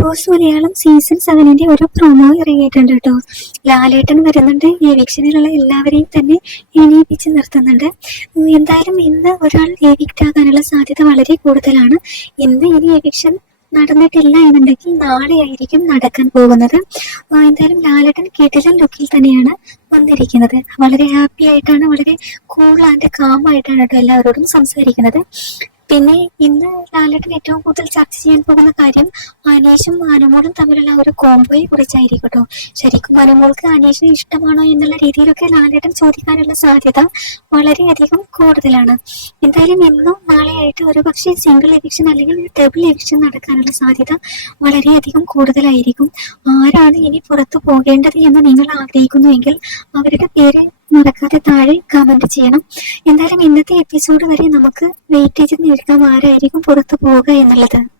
Boss Malayalam season സെവനിന്റെ ഒരു promo ഇറങ്ങിയിട്ടുണ്ട് കേട്ടോ. ലാലേട്ടൻ വരുന്നുണ്ട്. എവിക്ഷനിലുള്ള എല്ലാവരെയും തന്നെ എണീപ്പിച്ച് നിർത്തുന്നുണ്ട്. എന്തായാലും ഇന്ന് ഒരാൾ എവിക്റ്റ് ആകാനുള്ള സാധ്യത വളരെ കൂടുതലാണ്. ഇന്ന് ഇനി എവിക്ഷൻ നടന്നിട്ടില്ല എന്നുണ്ടെങ്കിൽ നാളെ ആയിരിക്കും നടക്കാൻ പോകുന്നത്. എന്തായാലും ലാലേട്ടൻ കിടിലൻ ലുക്കിൽ തന്നെയാണ് വന്നിരിക്കുന്നത്. വളരെ ഹാപ്പി ആയിട്ടാണ് വളരെ കൂൾ ആൻഡ് കാം ആയിട്ടാണ് കേട്ടോ എല്ലാവരോടും സംസാരിക്കുന്നത്. പിന്നെ ഇന്ന് ലാലേട്ടൻ ഏറ്റവും കൂടുതൽ ചർച്ച ചെയ്യാൻ പോകുന്ന കാര്യം അനീഷും അനുമോളും തമ്മിലുള്ള ഒരു കോംബോയെ കുറിച്ചായിരിക്കും കേട്ടോ. ശരിക്കും അനുമോൾക്ക് അനീഷിനെ ഇഷ്ടമാണോ എന്നുള്ള രീതിയിലൊക്കെ ലാലേട്ടൻ ചോദിക്കാനുള്ള സാധ്യത വളരെയധികം കൂടുതലാണ്. എന്തായാലും ഇന്നും നാളെയായിട്ട് ഒരു പക്ഷേ സിംഗിൾ എവിക്ഷൻ അല്ലെങ്കിൽ ഡബിൾ എവിക്ഷൻ നടക്കാനുള്ള സാധ്യത വളരെയധികം കൂടുതലായിരിക്കും. ആരാണ് ഇനി പുറത്തു പോകേണ്ടത് എന്ന് നിങ്ങൾ ആഗ്രഹിക്കുന്നുവെങ്കിൽ അവരുടെ പേര് മറക്കാതെ താഴെ കമന്റ് ചെയ്യണം. എന്തായാലും ഇന്നത്തെ എപ്പിസോഡ് വരെ നമുക്ക് വെയിറ്റേജ് നിൽക്കാം ആരായിരിക്കും പുറത്തു പോവുക എന്നുള്ളത്?